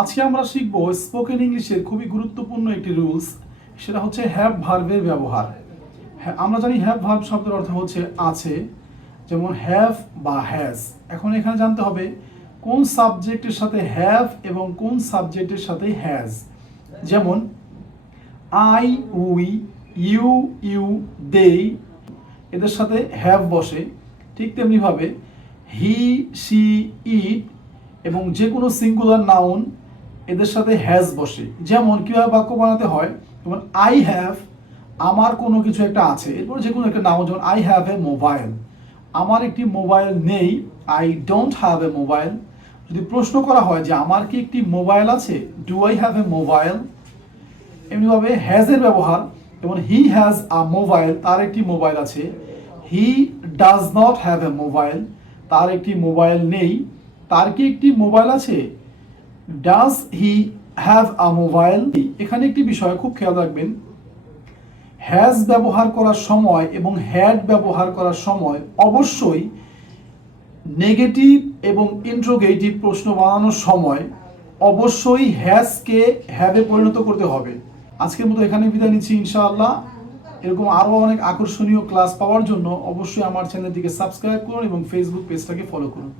আজকে আমরা শিখব স্পোকেন ইংলিশের খুবই গুরুত্বপূর্ণ একটি রুলস, সেটা হচ্ছে হ্যাভ ভার্বের ব্যবহার। আমরা জানি হ্যাভ ভার্ব শব্দের অর্থ হচ্ছে আছে, যেমন হ্যাভ বা হ্যাজ। এখন এখানে জানতে হবে কোন সাবজেক্টের সাথে হ্যাভ এবং কোন সাবজেক্টের সাথে হ্যাজ। যেমন আই, উই, ইউ, দে এদের সাথে হ্যাভ বসে। ঠিক তেমনিভাবে হি, শি, ইট এবং যে কোনো সিঙ্গুলার নাউন এদের সাথে হ্যাজ বসে। যেমন কীভাবে বাক্য বানাতে হয়, যেমন আই হ্যাভ, আমার কোনো কিছু একটা আছে, এরপর যে কোনো একটা নাউন, যেমন আই হ্যাভ এ মোবাইল, আমার একটি মোবাইল নেই, I don't have a mobile. যদি প্রশ্ন করা হয় যে আমার কি একটি মোবাইল আছে, do I have a mobile. এমনিভাবে হ্যাজের ব্যবহার, যেমন হি হ্যাজ আ মোবাইল, তার একটি মোবাইল আছে, he does not have a mobile, তার একটি মোবাইল নেই। তার কি একটি মোবাইল আছে, does he have a mobile. এখানে একটি বিষয় খুব খেয়াল রাখবেন, হ্যাজ ব্যবহার করার সময় এবং হ্যাড ব্যবহার করার সময় অবশ্যই নেগেটিভ এবং ইন্ট্রোগেটিভ প্রশ্ন বানানোর সময় অবশ্যই হ্যাজকে হ্যাভে পরিণত করতে হবে। আজকের মতো এখানে বিদায় নিচ্ছি ইনশাআল্লাহ। এরকম আরও অনেক আকর্ষণীয় ক্লাস পাওয়ার জন্য অবশ্যই আমার চ্যানেলটিকে সাবস্ক্রাইব করুন এবং ফেসবুক পেজটাকে ফলো করুন।